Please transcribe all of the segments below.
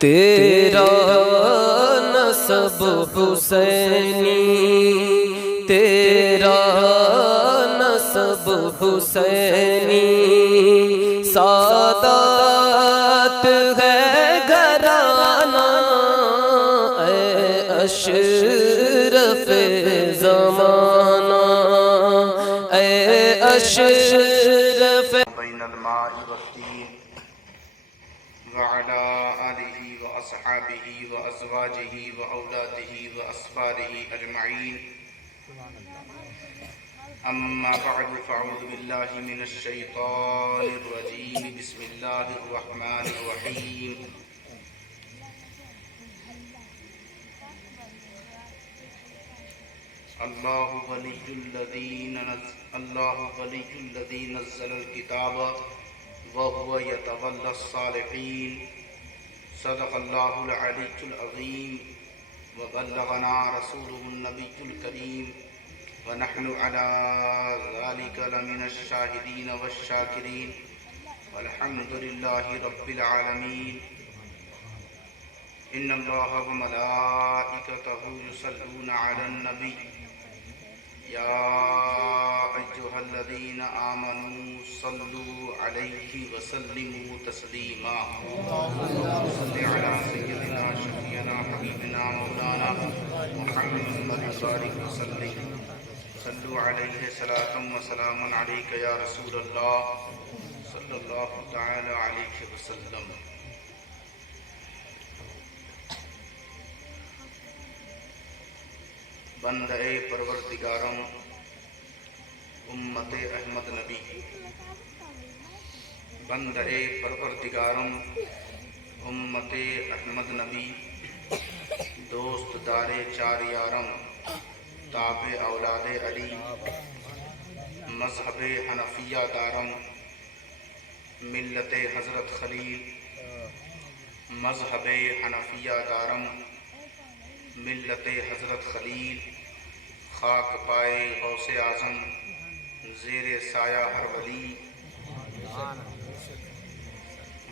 تیرا نسب حسینی، تیرا نسب حسینی، سادات ہے گھرانہ اے اشرف زمانہ، اے اشرف بین الماء والتین وعلی آلہ واصحابہ وازواجہ واولادہ واصفارہ اجمعین، اما بعد فاعوذ باللہ من الشیطان الرجیم، بسم اللہ الرحمن الرحیم۔ اللہ ولی الذی نزل الکتاب وهو يتولى الصالحين، صدق اللہ العلی العظیم، وبلغنا رسوله النبی الکریم، ونحن على ذلك لمن الشاہدین والشاکرین، والحمد للہ رب العالمین۔ ان اللہ وملائکتہ یصلون علی النبی یا ایھا الذین آمنوا صلوا علیہ وسلموا تسلیما، صل علی سیدنا شفیعنا حبیبنا مولانا محمد بارک وسلم، صلوا علیہ صلاۃ و سلام علیک یا رسول اللہ صلی اللہ تعالی علیہ وسلم۔ بندہ پروردگارم امت احمد نبی، بندہ پروردگارم امت احمد نبی، دوست دار چار یارم، تابع اولاد علی، مذہب حنفیہ دارم، ملت حضرت خلیل، مذہب حنفیہ دارم، ملت حضرت خلیل، خاک پائے غوث اعظم، زیر سایہ ہر ولی۔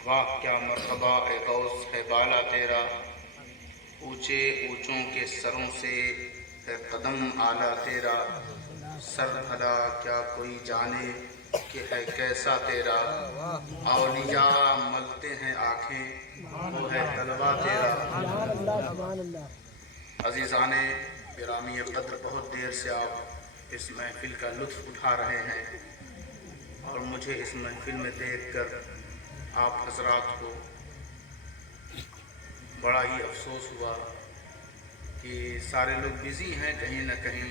واہ کیا مرتبہ اے غوث ہے بالا تیرا، اونچے اونچوں کے سروں سے ہے قدم اعلیٰ تیرا، سر بھلا کیا کوئی جانے کہ ہے کیسا تیرا، اولیاء ملتے ہیں آنکھیں وہ ہے طلبہ تیرا۔ عزیزان گرامی قدر، بہت دیر سے آپ اس محفل کا لطف اٹھا رہے ہیں، اور مجھے اس محفل میں دیکھ کر آپ حضرات کو بڑا ہی افسوس ہوا کہ سارے لوگ بزی ہیں کہیں نہ کہیں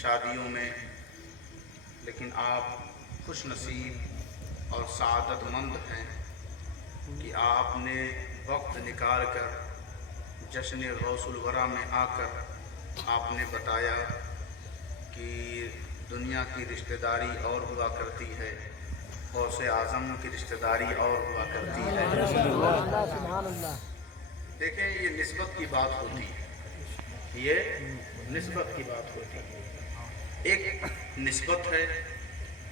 شادیوں میں، لیکن آپ خوش نصیب اور سعادت مند ہیں کہ آپ نے وقت نکال کر جشن غوث الورا میں آ کر آپ نے بتایا کہ دنیا کی رشتہ داری اور ہوا کرتی ہے، غوث اعظم کی رشتہ داری اور ہوا کرتی ہے۔ دیکھیں، یہ نسبت کی بات ہوتی ہے، یہ نسبت کی بات ہوتی ہے۔ ایک نسبت ہے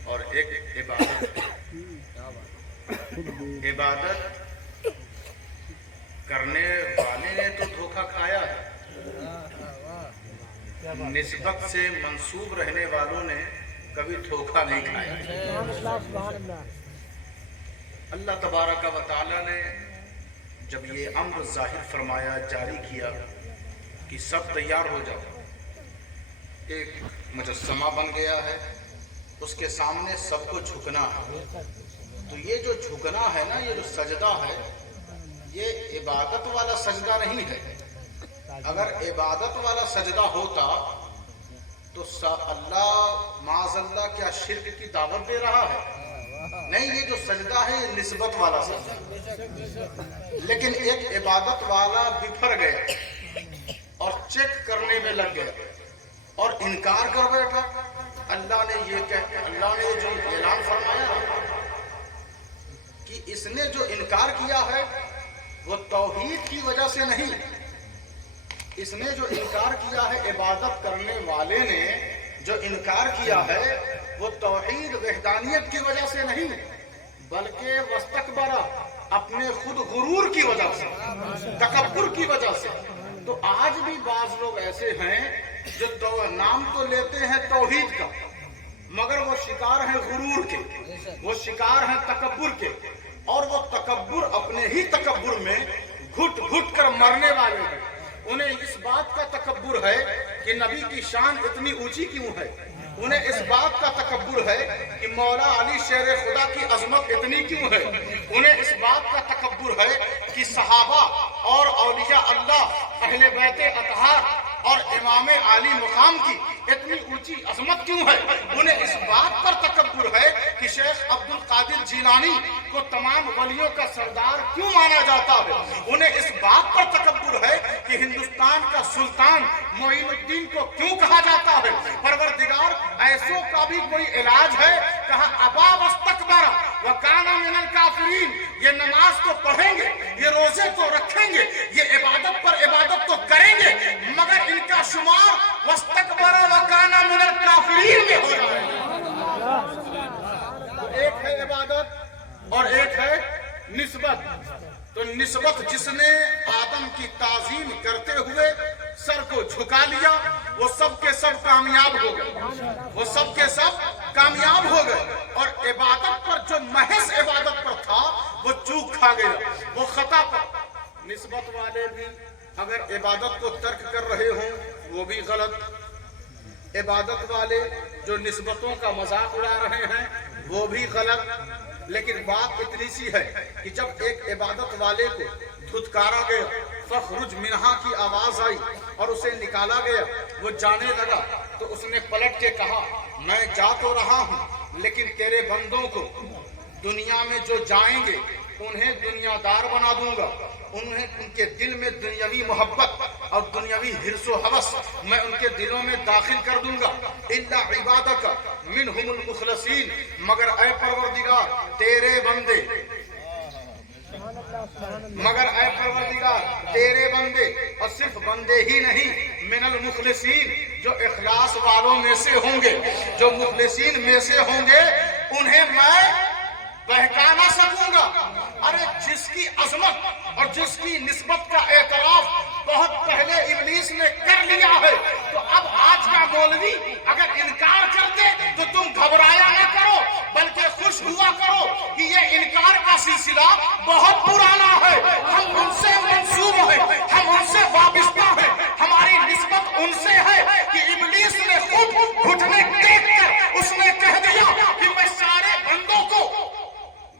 اور ایک عبادت ہے۔ عبادت کرنے والے نے تو دھوکہ کھایا ہے، نسبت سے منسوب رہنے والوں نے کبھی دھوکہ نہیں کھایا۔ اللہ تبارک و تعالی نے جب یہ امر ظاہر فرمایا، جاری کیا کہ سب تیار ہو جاؤ، ایک مجسمہ بن گیا ہے، اس کے سامنے سب کو جھکنا ہے، تو یہ جو جھکنا ہے نا، یہ جو سجدہ ہے، یہ عبادت والا سجدہ نہیں ہے۔ اگر عبادت والا سجدہ ہوتا تو اللہ معاذ اللہ کیا شرک کی دعوت دے رہا ہے؟ نہیں، یہ جو سجدہ ہے یہ نسبت والا سجدہ، لیکن ایک عبادت والا بفر گیا اور چیک کرنے میں لگ گیا اور انکار کر بیٹھا۔ اللہ نے جو اعلان فرمایا کہ اس نے جو انکار کیا ہے وہ توحید کی وجہ سے نہیں، اس نے جو انکار کیا ہے، عبادت کرنے والے نے جو انکار کیا ہے وہ توحید وحدانیت کی وجہ سے نہیں، بلکہ واستکبر، अपने खुद गुरूर की वजह से, तकब्बुर की वजह से। तो आज भी बाज लोग ऐसे हैं जो नाम तो लेते हैं तौहीद का, मगर वो शिकार हैं गुरूर के, वो शिकार हैं तकब्बुर के, और वो तकब्बुर अपने ही तकब्बुर में घुट घुट कर मरने वाले हैं। उन्हें इस बात का तकब्बुर है कि नबी की शान इतनी ऊंची क्यों है, उन्हें इस बात का तकब्बुर है कि मौला अली शेर खुदा की अजमत इतनी क्यों है, उन्हें इस बात का तकब्बुर है कि सहाबा और औलिया अल्लाह अहले बैते अतहार और इमाम आली मुकाम की इतनी ऊंची अजमत क्यों है। उन्हें इस बात पर तकब्बुर है कि शेख अब्दुल कादिर जिलानी को तमाम वलियों का सरदार क्यों माना जाता है। उन्हें इस बात पर तकब्बुर है कि हिंदुस्तान का सुल्तान मोइनुद्दीन को क्यों कहा जाता है। परवरदिगार ऐसों का भी कोई इलाज है, कहा अबा वस्तकबरा व काना मिनल काफिरीन। ये नमाज तो पढ़ेंगे, ये रोजे तो रखेंगे, ये इबादत पर इबादत तो करेंगे, मगर इनका शुमार वस्तकबरा व काना मिनल काफिरीन में हो जाएगा। तो एक है इबादत और एक है निस्बत। तो निस्बत जिसने आदम की ताजीम करते हुए सर को झुका लिया, वो सब के सब कामयाब हो गए, वो सब के सब कामयाब हो गए। और इबादत पर जो महज इबादत पर था वो चूक खा गया, वो खता पर। निस्बत वाले भी अगर इबादत को तर्क कर रहे हों वो भी गलत, इबादत वाले जो निस्बतों का मजाक उड़ा रहे हैं वो भी गलत। लेकिन बात इतनी सी है कि जब एक इबादत वाले को धुतकारा गया, फखरुज मिन्हा की आवाज आई और उसे निकाला गया, वो जाने लगा, तो उसने पलट के कहा मैं जा तो रहा हूं, लेकिन तेरे बंदों को दुनिया में जो जाएंगे उन्हें दुनियादार बना दूंगा, उन्हें उनके दिल में दुनियावी मोहब्बत और दुनियावी हिर्सो हवस मैं उनके दिलों में दाखिल कर दूंगा। इल्ला इबादक मिनहुमुल मुखलसीन, मगर ऐ परवरदिगार तेरे बंदे, मगर ऐ परवरदिगार तेरे बंदे, और सिर्फ बंदे ही नहीं, मिनल मुखलसीन, जो इखलास वालों में से होंगे, जो मुखलसीन में से होंगे, उन्हें मैं बहका ना सकूंगा। अरे जिसकी अजमत और जिसकी निस्बत का एतराफ बहुत पहले इब्लीस ने कर लिया है, तो अब आज का मौलवी अगर इनकार कर दे तो तुम घबराया ना करो, बल्कि खुश हुआ करो कि ये इनकार का सिलसिला बहुत पुराना है। हम उनसे मंसूब है, हम उनसे वाबिस्ता है, हमारी निस्बत उनसे है कि इब्लीस ने खुद घुटने टेककर उसने कह दिया कि मैं सारे बंदों को,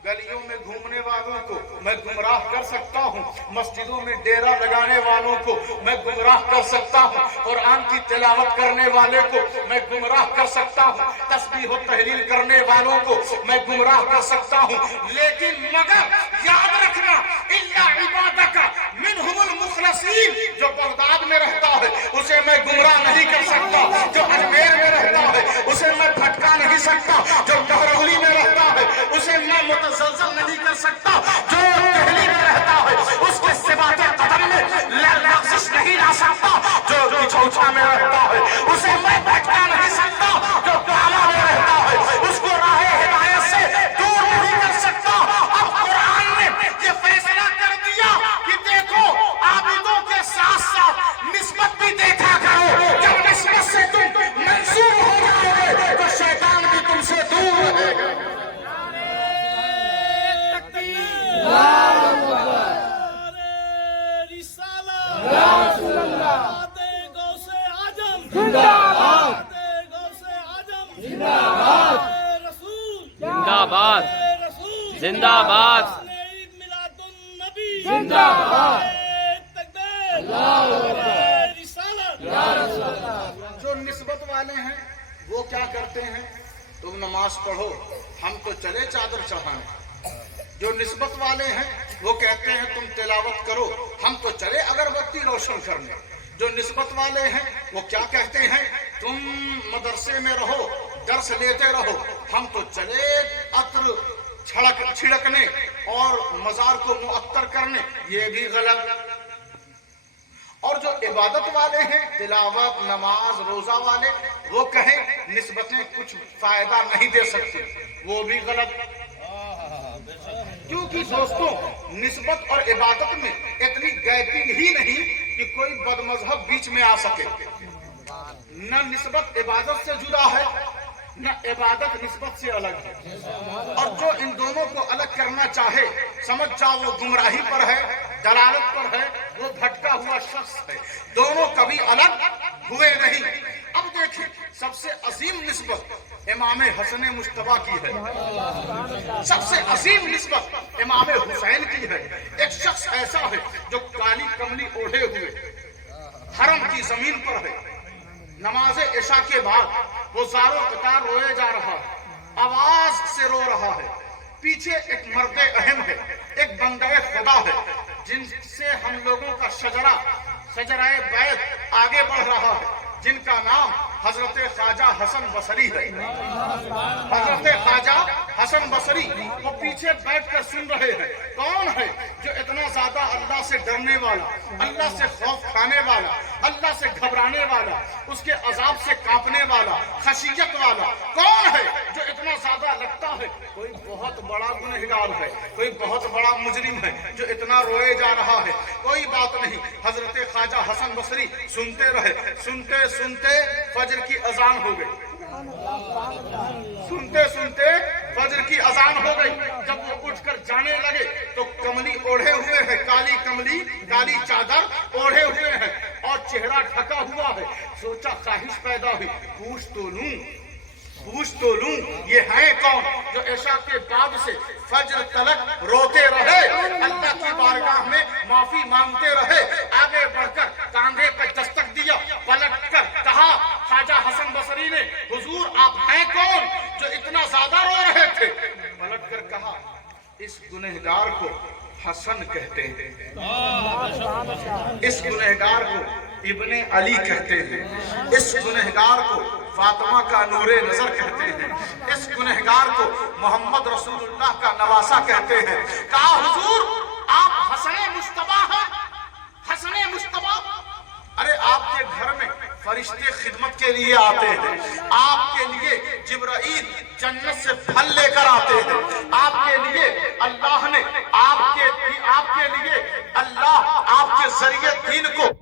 गलियों में घूमने वालों को मैं गुमराह कर सकता हूँ, मस्जिदों में डेरा लगाने वालों को मैं गुमराह कर सकता हूँ, कुरान की तिलावत करने वाले को मैं गुमराह कर सकता हूँ, तस्बीह व तहलील करने वालों को मैं गुमराह कर सकता हूँ, लेकिन मगर याद रखना इल्ला इबादका मिनहुमुल मुखलसीन, जो बगदाद में रहता है उसे मैं गुमराह नहीं कर सकता, जो अजमेर में रहता है उसे मैं भटका नहीं सकता, जो बहरौली में रहता है उसे मैं मुतज़लज़ल नहीं कर सकता, जो दिल्ली में रहता है उसके सिवाते कदम में लर्ज़िश नहीं ला सकता, जो बिछौछा में रहता है उसे मैं भटका नहीं सकता, जो काला में रहता है उसको राहे हिदायत से दूर नहीं कर सकता। अब कुरान ने ये फैसला कर दिया कि देखो आबिदों के साथ साथ निस्बत भी देखा करो, जब निस्बत से तुम मंसूब हो जाओगे तो शैतान भी तुमसे दूर रहेगा। जिंदाबाद जिंदाबाद जिंदाबाद। जो निस्बत वाले हैं वो क्या करते हैं, तुम नमाज पढ़ो हम तो चले चादर चढ़ाने। जो निस्बत वाले हैं वो कहते हैं तुम तिलावत करो हम तो चले अगरबत्ती रोशन करने। जो निस्बत वाले हैं वो क्या कहते हैं, तुम मदरसे में रहो दर्स लेते रहो हम तो चले अत्र छिड़कने और मजार को मुअत्तर करने। ये भी गलत। और जो इबादत वाले हैं, तिलावत नमाज रोजा वाले, वो कहें निस्बतें कुछ फायदा नहीं दे सकती, वो भी गलत। کیونکہ دوستوں نسبت اور عبادت میں اتنی گیپنگ ہی نہیں کہ کوئی بد مذہب بیچ میں آ سکے. نہ نسبت عبادت سے جدا ہے نہ عبادت نسبت سے الگ ہے. اور جو ان دونوں کو الگ کرنا چاہے سمجھ جاؤ وہ گمراہی پر ہے, دلالت پر ہے, وہ بھٹکا ہوا شخص ہے. دونوں کبھی الگ ہوئے نہیں. اب دیکھیں سب سے عظیم نسبت امام حسن مجتبیٰ کی ہے, سب سے عظیم نسبت امام حسین کی ہے. ایک شخص ایسا ہے جو کالی کملی اوڑھے ہوئے حرم کی زمین پر ہے, نماز عشاء کے بعد وہ زار و قطار روئے جا رہا ہے, آواز سے رو رہا ہے. پیچھے ایک مرد اہم ہے, ایک بندہ خدا ہے جن سے ہم لوگوں کا شجرہ بیعت آگے بڑھ رہا ہے, جن کا نام حضرت خواجہ حسن بصری ہے. حضرت خواجہ حسن بصری وہ پیچھے بیٹھ کر سن رہے ہیں. کون ہے جو اتنا زیادہ اللہ سے ڈرنے والا, اللہ سے خوف کھانے والا, اللہ سے گھبرانے والا, اس کے عذاب سے کانپنے والا, خشیت والا کون ہے جو اتنا زیادہ لگتا ہے کوئی بہت بڑا گنہگار ہے, کوئی بہت بڑا مجرم ہے جو اتنا روئے جا رہا ہے. کوئی بات نہیں, حضرت خواجہ حسن بصری سنتے رہے. سنتے سنتے فجر کی اذان ہو گئی. سنتے سنتے فجر کی اذان ہو گئی. جب وہ اٹھ کر جانے لگے تو کملی اوڑھے ہوئے ہیں, کالی کملی, کالی چادر اوڑھے ہوئے ہیں اور چہرہ ڈھکا ہوا ہے. سوچا خواہش پیدا ہوئی, پوچھ تو لوں یہ ہیں کون جو عشاء کے بعد سے فجر تلک روتے رہے, اللہ کی بارگاہ میں معافی مانگتے رہے. آگے بڑھ کر کاندھے پہ دستک دیا, پلٹ کر کہا خواجہ حسن بصری نے, حضور آپ ہیں کون جو اتنا زیادہ رو رہے تھے؟ پلٹ کر کہا اس گنہگار کو حسن کہتے ہیں, اس گنہگار کو ابن علی کہتے ہیں, اس گنہگار کو فاطمہ کا نور نظر کہتے ہیں, اس گنہگار کو محمد رسول اللہ کا نواسہ کہتے ہیں. کہا حضور آپ حسن مجتبیٰ ہیں, حسن مجتبیٰ. ارے آپ کے گھر میں فرشتے خدمت کے لیے آتے ہیں, آپ کے لیے جبرائیل جنت سے پھل لے کر آتے ہیں, آپ کے لیے اللہ نے آپ کے لیے اللہ آپ کے ذریعے دین کو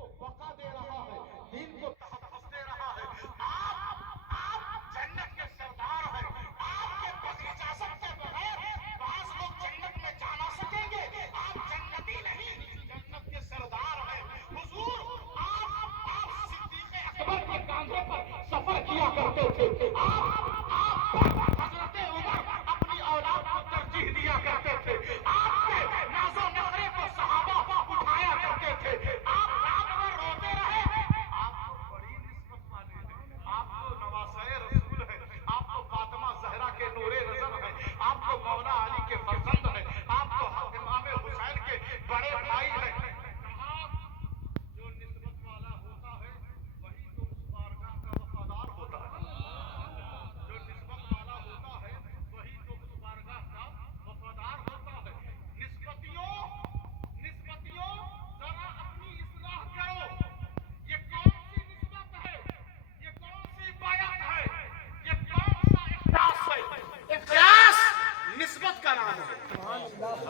سفر کیا کرتے تھے. آپ حضرت عمر اپنی اولاد کو ترجیح دیا کرتے تھے. آپ کے ناز و نخرے کو صحابہ اٹھایا کرتے تھے. آپ رات بھر روتے رہے. آپ کو بڑی نسبت والے ہیں, آپ کو نواسۂ رسول ہے, آپ کو فاطمہ زہرا کے نور نظر ہے, آپ کو مولا علی کے فرزند ہے, آپ کو امام حسین کے بڑے بھائی ہیں.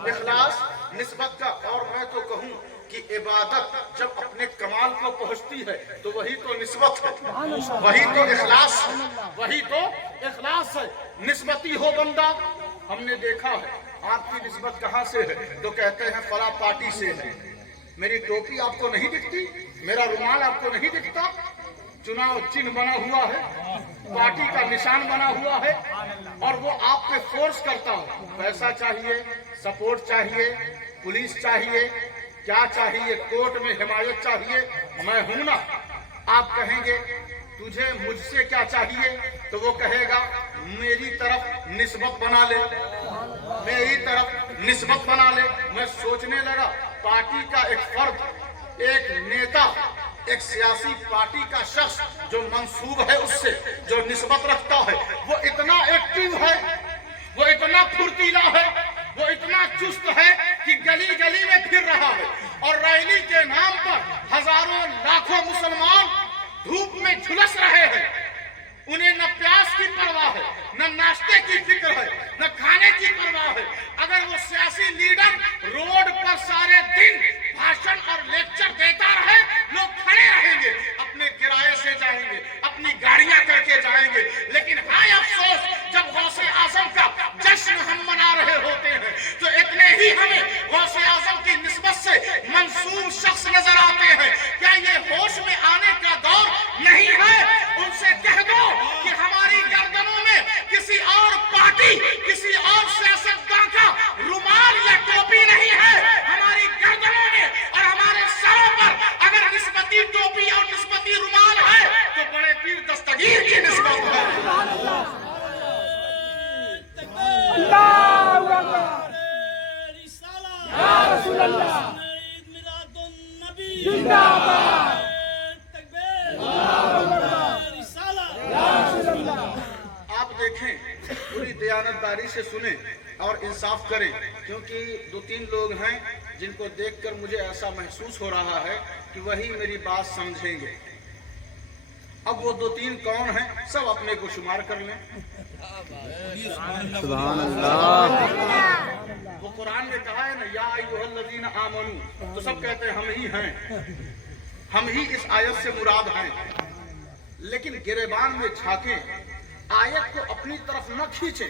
اخلاص نسبت کا. اور میں تو کہوں کہ عبادت جب اپنے کمال کو پہنچتی ہے تو وہی تو نسبت ہے, وہی تو اخلاص ہے, وہی تو اخلاص ہے. نسبتی ہو بندہ. ہم نے دیکھا ہے آپ کی نسبت کہاں سے ہے تو کہتے ہیں فلاں پارٹی سے ہے. میری ٹوپی آپ کو نہیں دکھتی, میرا رومال آپ کو نہیں دکھتا, چناؤ چنھ بنا ہوا ہے, پارٹی کا نشان بنا ہوا ہے, اور وہ آپ پہ فورس کرتا ہو. پیسہ چاہیے, سپورٹ چاہیے, پولیس چاہیے, کیا چاہیے, کورٹ میں حمایت چاہیے, میں ہوں نا. آپ کہیں گے تجھے مجھ سے کیا چاہیے تو وہ کہے گا میری طرف نسبت بنا لے, میری طرف نسبت بنا لے. میں سوچنے لگا پارٹی کا ایک فرد, ایک نیتا, ایک سیاسی پارٹی کا شخص جو منسوب ہے اس سے, جو نسبت رکھتا ہے, وہ اتنا ایکٹیو ہے, وہ اتنا پھرتیلا ہے, وہ اتنا چست ہے کہ گلی گلی میں پھر رہا ہے, اور ریلی کے نام پر ہزاروں لاکھوں مسلمان دھوپ میں جھلس رہے ہیں. उन्हें न प्यास की परवाह है, न नाश्ते की फिक्र है, न खाने की परवाह है। अगर वो सियासी लीडर रोड पर सारे दिन भाषण और लेक्चर देता रहे, लोग खड़े रहेंगे, अपने किराए से जाएंगे, अपनी गाड़ियां करके जाएंगे। लेकिन हाय अफसोस, जब गौसे आजम का जश्न हम मना रहे होते हैं तो इतने ही हमें गौसे आजम की निस्बत से मंसूब शख्स नजर आते हैं। क्या ये होश में आने का दौर नहीं है? उनसे कह दो कि हमारी गर्दनों में किसी और पार्टी, किसी और सियासतदान का रुमाल या टोपी नहीं है। हमारी गर्दनों में और हमारे सरों पर अगर निस्बती टोपी और निस्बती रुमाल है तो बड़े पीर दस्तगीर की निस्बत है। आप देखें, पूरी दयानतदारी से सुने और इंसाफ करें, क्योंकि 2-3 लोग हैं जिनको देखकर मुझे ऐसा महसूस हो रहा है कि वही मेरी बात समझेंगे। अब वो 2-3 कौन हैं, सब अपने को शुमार कर लें। सुभान अल्लाह। वो कुरान में कहा है ना, या अय्युहल्लज़ीना आमनू, तो सब कहते हैं हम ही हैं, हम ही इस आयत से मुराद हैं। लेकिन गिरेबान में झांके, आयत को अपनी तरफ न खींचे,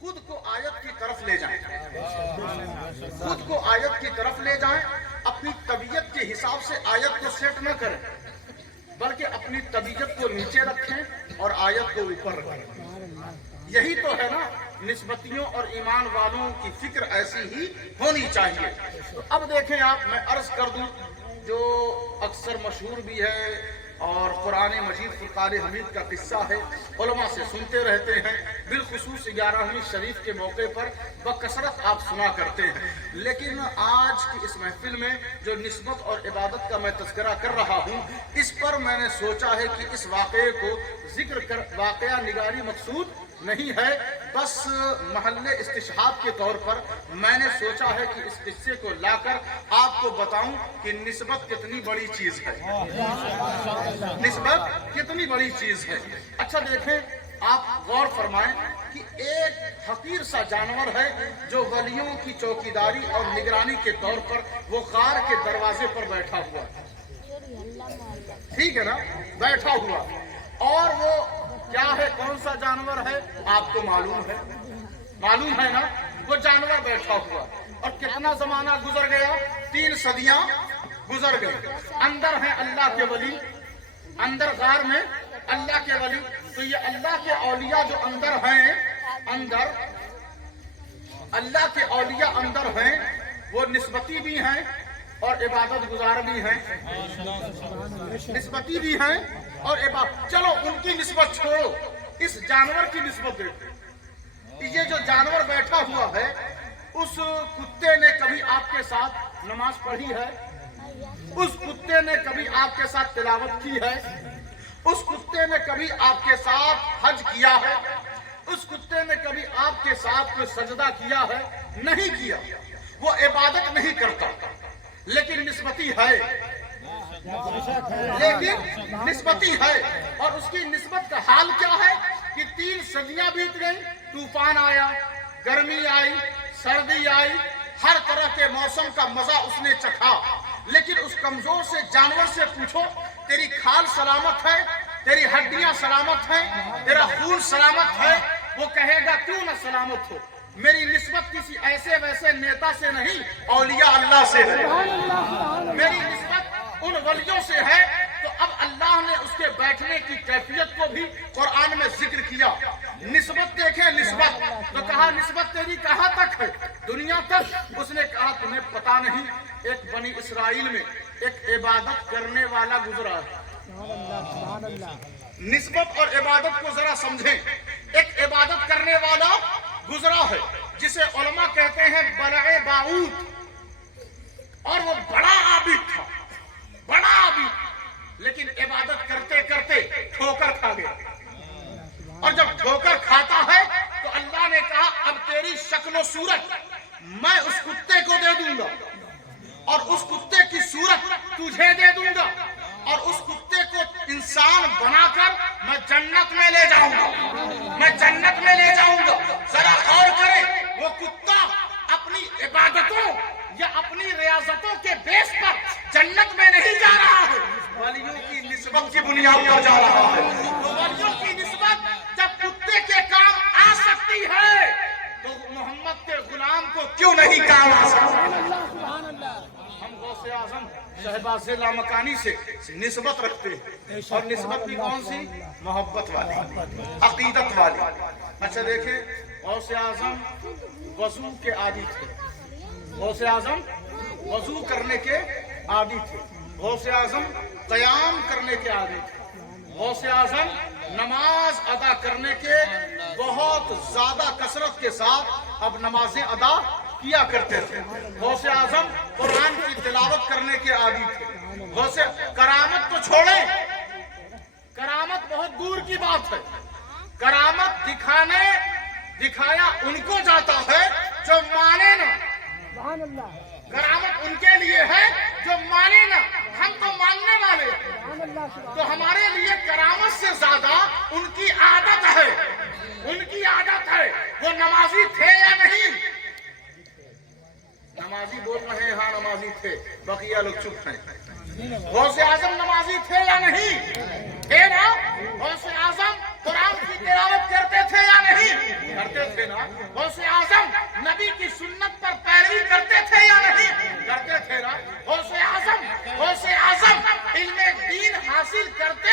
खुद को आयत की तरफ ले जाएं, खुद को आयत की तरफ ले जाएं। अपनी तबीयत के हिसाब से आयत को सेट न करें, बल्कि अपनी तबीयत को नीचे रखें और आयत को ऊपर रखें। यही तो है ना, निस्बतियों और ईमान वालों की फिक्र ऐसी ही होनी चाहिए। तो अब देखें आप, मैं अर्ज कर दूं जो अक्सर मशहूर भी है और कुरान मजीद फुरकान हमीद का किस्सा है, उलमा से सुनते रहते हैं, बिलखुसूस 11वीं शरीफ के मौके पर बकसरत आप सुना करते हैं। लेकिन आज की इस महफिल में जो निस्बत और इबादत का मैं तज़किरा कर रहा हूँ, इस पर मैंने सोचा है कि इस वाक़े को जिक्र कर, वाक़या निगारी मकसूद नहीं है, बस महल्ले इस्तिशहाद के तौर पर मैंने सोचा है कि इस किस्से को लाकर आपको बताऊं कि निस्बत कितनी बड़ी चीज है, निस्बत कितनी बड़ी चीज है। अच्छा देखें, आप गौर फरमाएं कि एक हकीर सा जानवर है जो वलियों की चौकीदारी और निगरानी के तौर पर वो गार के दरवाजे पर बैठा हुआ, ठीक है ना, बैठा हुआ। और वो क्या है, कौन सा जानवर है आपको मालूम है ना, वो जानवर बैठा हुआ। और कितना जमाना गुजर गया, 3 सदियां गुजर गई। अंदर है अल्लाह के वली, अंदर गार में अल्लाह के वली। तो ये अल्लाह के औलिया जो अंदर हैं, अंदर अल्लाह के औलिया अंदर हैं, वो निस्बती भी हैं और इबादत गुजार भी हैं, निस्बती भी हैं और इबादत। चलो उनकी निस्बत छोड़ो, इस जानवर की निस्बत देखो। ये जो जानवर बैठा हुआ है, उस कुत्ते ने कभी आपके साथ नमाज पढ़ी है? उस कुत्ते ने कभी आपके साथ तिलावत की है? उस कुत्ते ने कभी आपके साथ हज किया है? उस कुत्ते ने कभी आपके साथ कोई सजदा किया है? नहीं किया। वो इबादत नहीं करता, लेकिन निस्बती है, लेकिन निस्बती है। और उसकी निस्बत का हाल क्या है कि 3 सदियां बीत गई, तूफान आया, गर्मी आई, सर्दी आई, हर तरह के मौसम का मजा उसने चखा। लेकिन उस कमजोर से जानवर से पूछो, तेरी खाल सलामत है, तेरी हड्डियां सलामत हैं, तेरा खून सलामत है? वो कहेगा क्यों न सलामत हो, मेरी निस्बत किसी ऐसे वैसे नेता से नहीं, औलिया अल्लाह से है, मेरी निस्बत उन वलियों से है। तो अब अल्लाह ने उसके बैठने की कैफियत को भी कुरान में जिक्र किया। निस्बत देखें, निस्बत तो कहा निस्बत तेरी कहां तक है, दुनिया तक। उसने कहा तुम्हें पता नहीं, एक बनी इसराइल में एक इबादत करने वाला गुजरा है। निस्बत और इबादत को जरा समझें। एक इबादत करने वाला गुजरा है जिसे उलमा कहते हैं बलए बाऊद, और वो बड़ा आबिद था, बड़ा आबिद, लेकिन इबादत करते करते ठोकर खा गया। और जब ठोकर खाता है तो अल्लाह ने कहा अब तेरी शक्ल सूरत मैं उस कुत्ते को दे दूंगा, और उस कुत्ते की सूरत तुझे दे दूंगा, और उस कुत्ते को इंसान बनाकर मैं जन्नत में ले जाऊंगा, मैं जन्नत में ले जाऊंगा। जरा गौर करें, वो कुत्ता अपनी इबादतों या अपनी रियासतों के बेस पर जन्नत में नहीं जा रहा है, वलियों की निस्बत की बुनियाद पर जा रहा है। तो वलियों की निस्बत जब कुत्ते के काम आ सकती है तो मोहम्मद के गुलाम को क्यों नहीं काम आ सकता। हम गौसे आजम शहबाज लामकानी से निस्बत रखते हैं, और निस्बत भी कौन सी? मोहब्बत वाली, अकीदत वाली। अच्छा देखें, गौसे आजम वजू के आदी थे, गौसे आजम वजू करने के आदी थे, गौसे आजम क़याम करने के आदी थे, गौसे आजम नमाज अदा करने के बहुत ज्यादा कसरत के साथ अब नमाजें अदा किया करते थे। गौसे आजम कुरान की तिलावत करने के आदी थे। गौसे करामत तो छोड़े, करामत बहुत दूर की बात है। करामत दिखाया उनको जाता है जो माने ना, करामत उनके लिए है जो माने ना, हम तो मानने वाले हैं। तो हमारे लिए करामत से ज्यादा उनकी आदत है, उनकी आदत है। वो नमाजी थे या नहीं? नमाजी बोल रहे हैं, हाँ नमाजी थे, बकिया लोग चुप हैं। गौसे आजम नमाजी थे या नहीं? थे ना? गौसे आजम कुरान की तिलावत करते थे या नहीं? करते थे ना? गौसे आजम नबी की सुन्नत पर पैरवी करते थे या नहीं? करते थे ना? गौसे आजम इल्मे दीन हासिल करते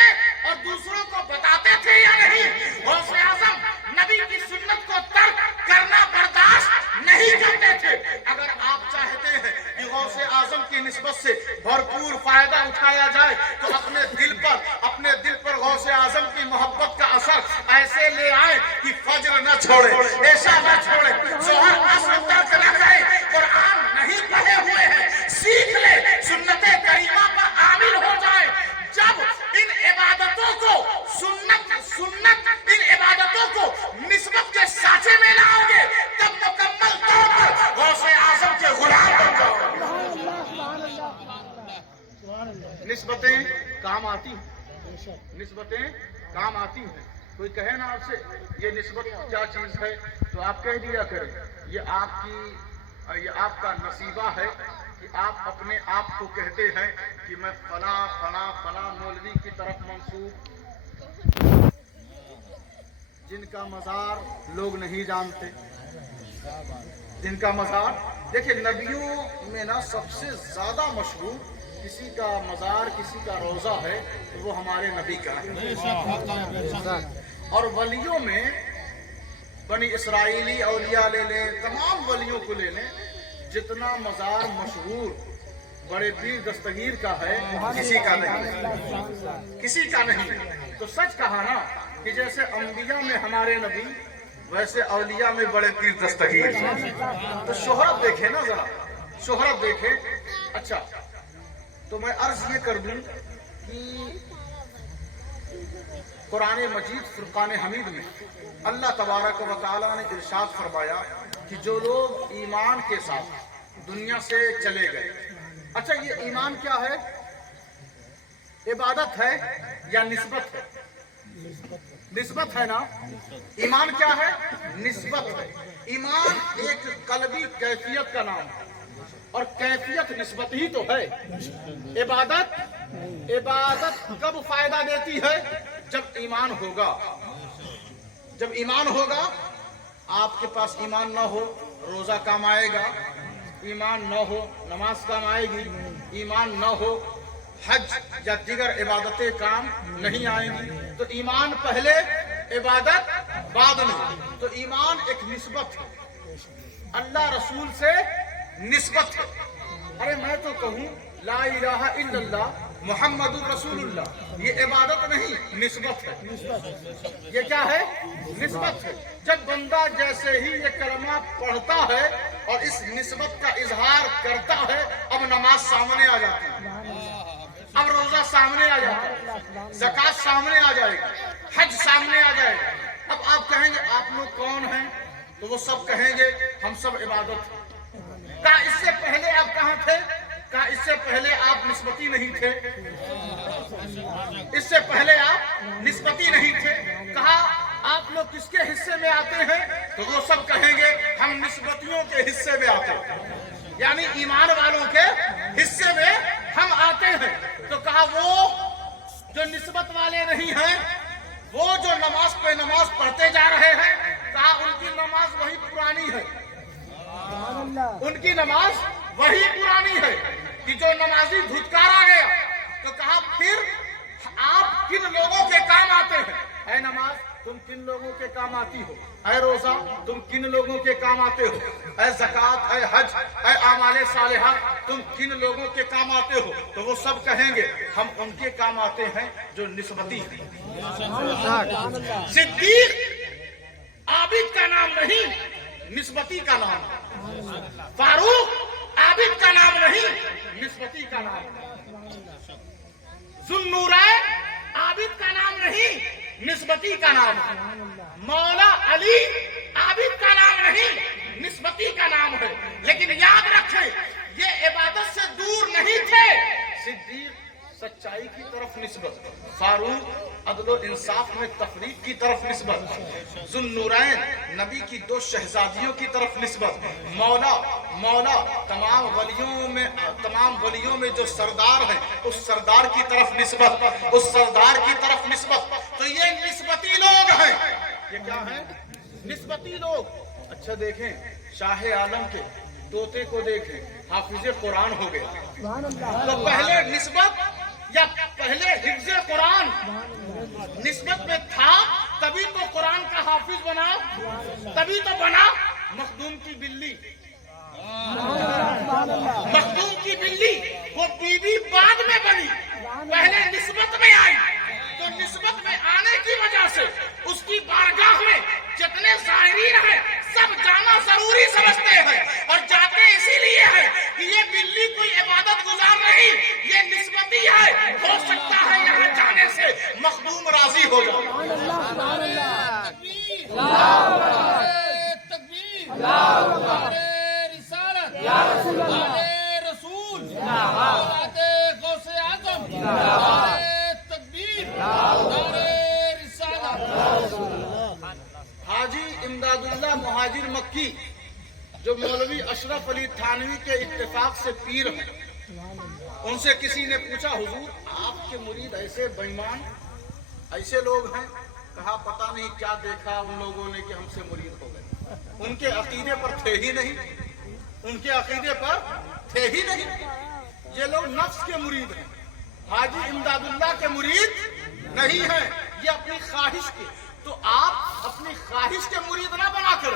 और दूसरों को बताते थे या नहीं? गौसे आजम नबी की सुन्नत को तर्क करना बर्दाश्त नहीं करते थे। अगर आप चाहते हैं कि गौसे आजम की निस्बत से भरपूर फायदा उठाया जाए तो अपने दिल पर गौसे आजम की मोहब्बत का असर ऐसे ले आए कि फज्र न छोड़े, ऐशा न छोड़े, जोहर असर तक न करे, कुरान नहीं पढ़े हुए हैं सीख ले, सुन्नते करीमा पर आमिल हो जाए। जब इन इबादतों को सुन्नत इन इबादतों को निस्बत के साँचे में लाओगे तब मुकम्मल तौर पर गौसे आजम के गुलाम बन जाओगे। निस्बतें काम आती हैं, निस्बतें काम आती हैं। कोई कहे ना आपसे ये निस्बत क्या चीज है तो आप कह दिया करें ये आपका नसीबा है कि आप अपने आप को कहते हैं कि मैं फला मौलवी की तरफ मंसूब, जिनका मज़ार लोग नहीं जानते, जिनका मज़ार देखिए नबियों में ना सबसे ज्यादा मशहूर किसी का मज़ार, किसी का रोज़ा है तो वो हमारे नबी का है। और वलियों में बनी इसराइली औलिया ले लें, तमाम वलियों को ले लें, जितना मज़ार मशहूर बड़े पीर दस्तगीर का है किसी का नहीं, किसी का नहीं। तो सच कहा ना कि जैसे अंबिया में हमारे नबी वैसे औलिया में बड़े पीर दस्तगीर। तो शोहरत देखे ना, जरा शोहरत देखे। अच्छा तो मैं अर्ज ये कर दूं कि कुरान मजीद फुरकान हमीद में अल्लाह तबारक व तआला ने इरशाद फरमाया कि जो लोग ईमान के साथ दुनिया से चले गए। अच्छा ये ईमान क्या है? इबादत है या निस्बत है? निस्बत है ना। ईमान क्या है? निस्बत है। ईमान एक कल्बी कैफियत का नाम है और कैफियत निस्बत ही तो है। इबादत कब फायदा देती है? जब ईमान होगा। जब ईमान होगा, आपके पास ईमान न हो रोजा काम आएगा, ईमान न हो नमाज काम आएगी, ईमान न हो हज या दीगर इबादतें काम नहीं आएंगी। तो ईमान पहले, इबादत बाद में। तो ईमान एक निस्बत है, अल्लाह रसूल से निस्बत है। अरे मैं तो कहूँ ला इलाहा इल्लल्लाह मुहम्मदुर रसूलुल्लाह, ये इबादत नहीं निस्बत है। ये क्या है? निस्बत है। जब बंदा जैसे ही ये कलमा पढ़ता है और इस निस्बत का इजहार करता है, अब नमाज सामने आ जाती है, अब रोजा सामने आ जाता है, ज़कात सामने आ जाएगा, हज सामने आ जाएगा। अब आप कहेंगे आप लोग कौन हैं? तो वो सब कहेंगे हम सब इबादत हैं। इससे पहले आप कहाँ थे? इससे पहले आप आप निस्बती नहीं थे, इससे पहले आप निस्बती नहीं थे। कहा आप लोग किसके हिस्से में आते हैं? तो वो सब कहेंगे हम निस्बतियों के हिस्से में आते हैं, यानी ईमान वालों के हिस्से में हम आते हैं। तो कहा वो जो निस्बत वाले नहीं हैं, वो जो नमाज पे नमाज पढ़ते जा रहे हैं, कहा उनकी नमाज वही पुरानी है, उनकी नमाज वही पुरानी है कि जो नमाजी धुतकारा गया। तो कहा फिर आप किन लोगों के काम आते हैं? ऐ नमाज तुम किन लोगों के काम आती हो? ऐ रोजा तुम किन लोगों के काम आते हो? ऐ ज़कात, ऐ हज, ऐ आमाले सालिहा तुम किन लोगों के काम आते हो? तो वो सब कहेंगे हम उनके काम आते हैं जो निस्बती हैं। सिद्दीक आबिद का नाम नहीं, निस्बती का नाम। फारूक आबिद का नाम नहीं, निस्बती का नाम। ज़ुन्नूरैन आबिद का नाम नहीं, निस्बती का नाम। मौला अली आबिद का नाम नहीं, निस्बती का नाम है। लेकिन याद रखें ये इबादत से दूर नहीं थे। सिद्दीक सच्चाई की तरफ निस्बत, फारूक अदल इंसाफ में तफरीक की तरफ निस्बत, ज़ुन्नूरैन नबी की दो शहजादियों की तरफ निस्बत, मौला तमाम वलियों में जो सरदार है उस सरदार की तरफ निस्बत, उस सरदार की तरफ निस्बत। तो ये निस्बती लोग हैं। ये क्या है? निस्बती लोग। अच्छा देखें शाह आलम के तोते को देखें, हाफिज कुरान हो गया। तो पहले निस्बत या पहले हिफ्ज़ कुरान निस्बत में था, तभी तो कुरान का हाफिज बना, तभी तो बना। मखदूम की बिल्ली, मखदूम की बिल्ली वो बीवी बाद में बनी, पहले निस्बत में आई। तो निस्बत में आने की वजह से उसकी बारगाह में जितने ज़ाहिरीन हैं सब जाना जरूरी समझते हैं, और जाते इसीलिए है कि ये बिल्ली कोई इबादत गुजार नहीं, ये निस्बती है। हो सकता है यहाँ जाने से मखदूम राजी हो जाए। हाजी इमदादुल्लाह मुहाजिर मक्की जो मौलवी अशरफ अली थानवी के इत्तेफाक से पीर हैं, उनसे किसी ने पूछा हुजूर आपके मुरीद ऐसे बेईमान ऐसे लोग हैं? कहा पता नहीं क्या देखा उन लोगों ने कि हमसे मुरीद हो गए। उनके अकीदे पर थे ही नहीं, उनके अकीदे पर थे ही नहीं। ये लोग नफ्स के मुरीद हैं, हाजी इमदादुल्लाह के मुरीद नहीं हैं, ये अपनी ख्वाहिश के। तो आप अपनी ख्वाहिश के मुरीद ना बना कर,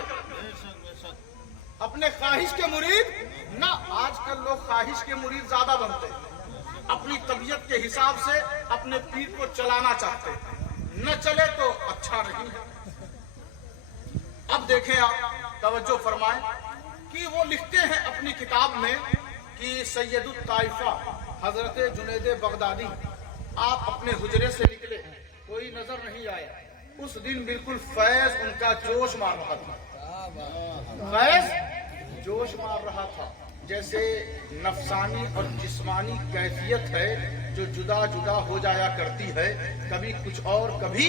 अपने ख्वाहिश के मुरीद ना। आजकल लोग ख्वाहिश के मुरीद ज्यादा बनते हैं, अपनी तबीयत के हिसाब से अपने पीर को चलाना चाहते हैं, न चले तो अच्छा नहीं है। अब देखें आप तवज्जो फरमाएं कि वो लिखते हैं अपनी किताब में कि सैयदुत ताइफा हजरत जुनैद बगदादी आप अपने हुजरे से निकले, कोई नजर नहीं आया। उस दिन बिल्कुल फैज उनका जोश मार रहा था, फैज जोश मार रहा था। जैसे नफसानी और जिस्मानी कैफियत है जो जुदा जुदा हो जाया करती है, कभी कुछ और कभी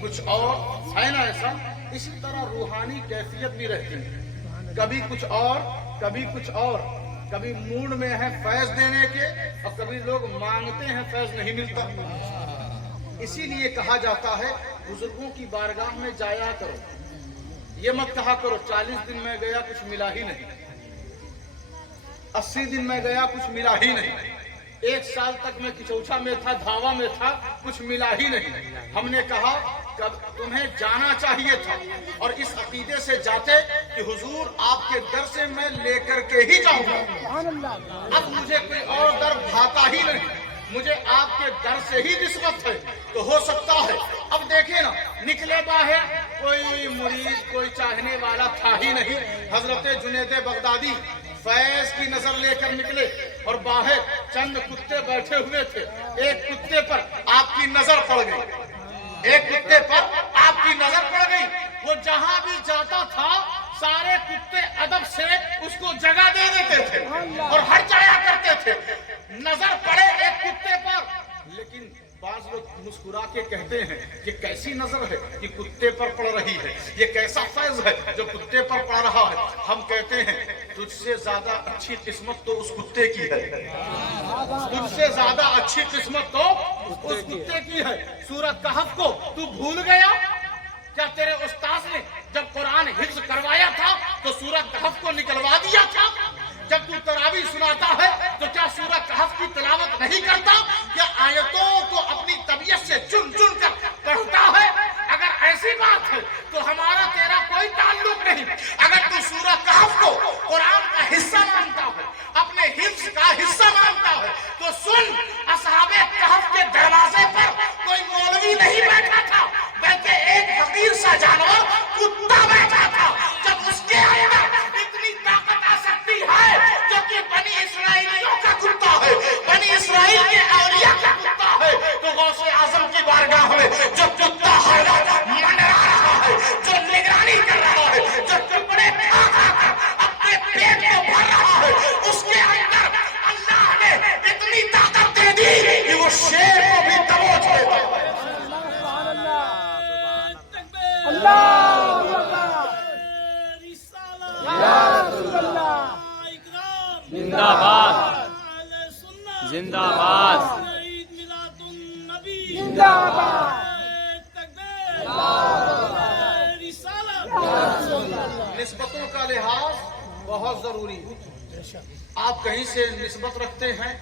कुछ और, है ना ऐसा? इसी तरह रूहानी कैफियत भी रहती है, कभी कुछ और कभी कुछ और। कभी मूड में है फैज देने के और कभी लोग मांगते हैं फैज नहीं मिलता। इसीलिए कहा जाता है बुजुर्गों की बारगाह में जाया करो, ये मत कहा करो 40 दिन में गया कुछ मिला ही नहीं, 80 दिन में गया कुछ मिला ही नहीं, 1 साल तक मैं किचौछा में था, धावा में था, कुछ मिला ही नहीं। हमने कहा कब तुम्हें जाना चाहिए था और इस अकीदे से जाते कि हुजूर आपके दर से मैं लेकर के ही जाऊंगा, अब मुझे कोई और दर भाता ही नहीं, मुझे आपके दर से ही निस्बत है। तो हो सकता है अब देखे ना, निकले बाहर कोई मुरीद कोई चाहने वाला था ही नहीं। हजरत जुनैद बगदादी फैज की नजर लेकर निकले और बाहर चंद कुत्ते बैठे हुए थे। एक कुत्ते पर आपकी नजर पड़ गई, एक कुत्ते पर आपकी नजर पड़ गई। वो जहां भी जाता था सारे कुत्ते अदब से उसको जगह दे देते थे और हट जाया करते थे। नजर मुस्कुरा के कहते हैं ये कैसी नजर है कि कुत्ते पर पड़ रही है, ये कैसा फैज है जो कुत्ते पर पड़ रहा है। हम कहते हैं तुझसे ज्यादा अच्छी किस्मत तो उस कुत्ते की है, तुझसे ज्यादा अच्छी किस्मत तो उस कुत्ते की है। सूरत कहफ को तू भूल गया क्या? तेरे उस्ताद ने जब कुरान हिफ्ज करवाया था तो सूरत कहफ को निकलवा दिया था? जब तू तरावी सुनाता है तो क्या सूरत कहफ की तिलावत नहीं करता? क्या आयतों को अपनी तबीयत से चुन चुन कर पढ़ता है? अगर ऐसी बात है तो हमारा तेरा कोई ताल्लुक नहीं। अगर तू सूरत कहफ को कुरान का हिस्सा मानता है, अपने हिफ्ज का हिस्सा मानता है, तो सुन, असहाबे कहफ के दरवाजे पर कोई मौलवी नहीं बैठा था, बल्कि एक फकीर सा जानवर कुत्ता बैठा था। जब उसके अंदर इतनी ताकत आ सकती है जो कि बनी इसराइलियों का कुत्ता है, बनी इसराइल के औलिया का कुत्ता है, तो गौसे आजम की बारगाह में जो कुत्ता है मंडरा रहा है, जो निगरानी कर रहा है, जो टुकड़े खा खा कर अपने पेट को भर रहा है, उसके अंदर अल्लाह ने इतनी ताकत दे दी कि वो शेर को भी दबोच लेता है। जिंदाबाद जिंदाबाद निस्बतों का लिहाज बहुत जरूरी है। आप कहीं से निस्बत रखते हैं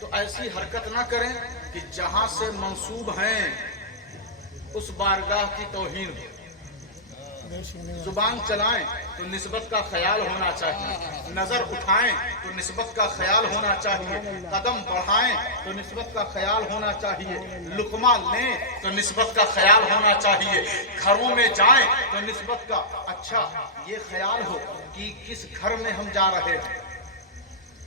तो ऐसी हरकत ना करें कि जहां से मंसूब हैं उस बारगाह की तौहीन हो। जुबान चलाएं तो निस्बत का ख्याल होना चाहिए, नजर उठाएं तो निस्बत का ख्याल होना चाहिए, कदम बढ़ाएं तो निस्बत का ख्याल होना चाहिए, लुकमा लें तो निस्बत का ख्याल होना चाहिए, घरों में जाएं तो निस्बत का अच्छा ये ख्याल हो कि किस घर में हम जा रहे हैं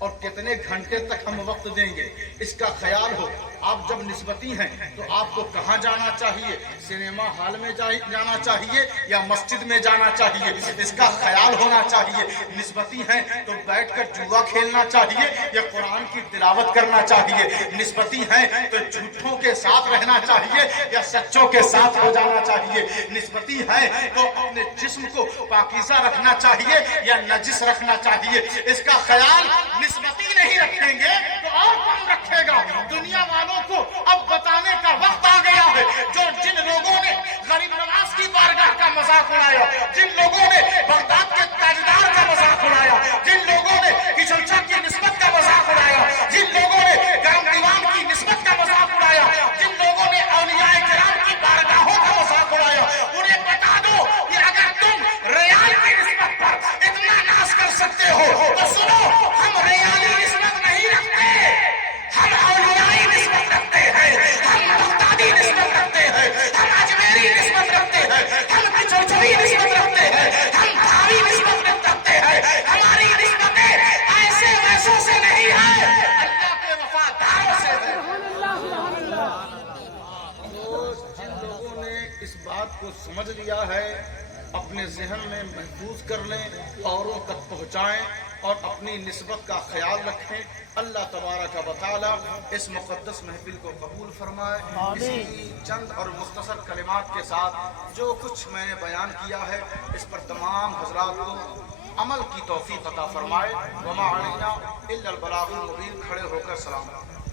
और कितने घंटे तक हम वक्त देंगे, इसका ख्याल हो। आप जब निस्बती हैं तो आपको कहाँ जाना चाहिए, सिनेमा हॉल में जाना चाहिए या मस्जिद में जाना चाहिए, इसका ख्याल होना चाहिए। निस्बती हैं तो बैठकर जुआ खेलना चाहिए या कुरान की तिलावत करना चाहिए, निस्बती हैं तो झूठों के साथ रहना चाहिए या सच्चों के साथ हो जाना चाहिए, निस्बती हैं तो अपने जिस्म को पाकीज़ा रखना चाहिए या नजिस रखना चाहिए, इसका ख्याल निस्बती नहीं रखेंगे तो और कौन रखेगा। दुनिया वालों को अब बताने का वक्त आ गया है, जिन लोगों ने गरीब नवाज की बारगाह का मजाक उड़ाया, जिन लोगों ने बगदाद के ताजदार का मजाक उड़ाया, जिन लोगों ने किशनशाह की निस्बत का मजाक उड़ाया, जिन लोगों ने गाम दीवान की निस्बत का मजाक उड़ाया, जिन लोगों ने औलियाए किराम की बारगाहों का मजाक उड़ाया, उन्हें बता दो कि अगर तुम रियाल की निस्बत पर इतना नाश कर सकते हो तो सुनो, हम रियाली निस्बत नहीं रखते, हम औलियाई निस्बत रखते हैं, हम बगदादी निस्बत रखते हैं, हम अजमेरी निस्बत रखते हैं, हम किशनशाही निस्बत रखते हैं, हम भावी निस्बत रखते हैं। हमारी निस्बतें ऐसे वैसों से नहीं है, अल्लाह के वफादारों से है। तो जिन लोगों ने इस बात को समझ लिया है अपने जहन में महफूज कर लें, औरों तक पहुँचाएं और अपनी निस्बत का ख्याल रखें। अल्लाह तबारक व तआला इस मुक़द्दस महफिल को कबूल फरमाए। इसी चंद और मुख्तसर कलिमात के साथ जो कुछ मैंने बयान किया है इस पर तमाम हजरात को अमल की तौफीक अता फरमाए। वमा अलैना इल्लल बलागुल मुबीन। खड़े होकर सलाम।